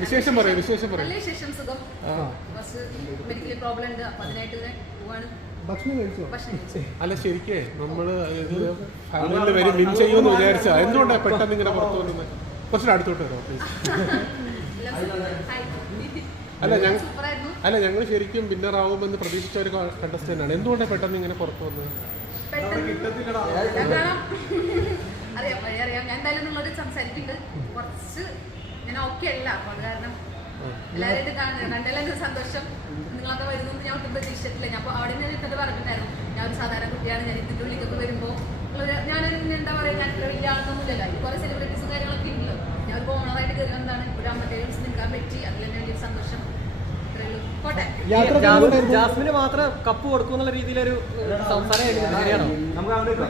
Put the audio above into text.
വിശേഷം പറയൂ വിശേഷം പറയൂ നല്ല വിശേഷം സുഖം ബസ് മെഡിക്കലി പ്രോബ്ലം ഉണ്ട് അപ്പൊ അതിനായിട്ട് പോവാണ് അല്ല ശരിക്കേ നമ്മൾ ഫാമിലിയിൽ വരും വിൻ ചെയ്യുമെന്ന് വിചാരിച്ച എന്തുകൊണ്ടാണ് പെട്ടെന്ന് ഇങ്ങനെ പുറത്തു വന്നത് കുറച്ചുകൂടെ അടുത്തോട്ട് വരാം പ്ലീസ്. അല്ല ഞങ്ങൾ അല്ല ഞങ്ങൾ ശരിക്കും വിന്നർ ആവുമെന്ന് പ്രതീക്ഷിച്ച ഒരു കണ്ടസ്റ്റന്റ് ആണ്. എന്തുകൊണ്ടാണ് പെട്ടെന്ന് ഇങ്ങനെ പുറത്തു വന്നത്? അറിയാം അറിയാം ഞാൻ എന്തായാലും നിങ്ങളോട് സംസാരിക്കുന്നുണ്ട് കുറച്ച് ഞാൻ ഓക്കെ അല്ല. അപ്പൊ കാരണം എല്ലാവരും കാണുന്നത് സന്തോഷം? നിങ്ങളൊക്കെ ഞാൻ ഒട്ടും പ്രതീക്ഷിച്ചിട്ടില്ല. ഞാൻ അപ്പൊ അവിടെ ഞാൻ ഇട്ടിട്ട് പറഞ്ഞിട്ടുണ്ടായിരുന്നു. ഞാൻ ഒരു സാധാരണ കുട്ടിയാണ്. ഞാൻ ഉള്ളിലേക്ക് വരുമ്പോൾ ഞാനൊരു എന്താ പറയുക ഞാൻ ഇത്ര വലിയ ആളൊന്നുമില്ലല്ലോ. കുറേ സെലിബ്രിറ്റീസും കാര്യങ്ങളൊക്കെ ഉണ്ടല്ലോ. ഞാൻ ഒരു ഓണറായിട്ട് കയറി വന്നതാണ് ഒരു അമ്പത്തേഴ് ദിവസം നിൽക്കാൻ പറ്റി. അതിൽ തന്നെ വലിയ സന്തോഷം. ജാസ്മിന് മാത്രം കപ്പ് കൊടുക്കും എന്നുള്ള രീതിയിലൊരു സംസാരം കേട്ടിട്ടുണ്ട്. ശരിയാണോ? ഒരു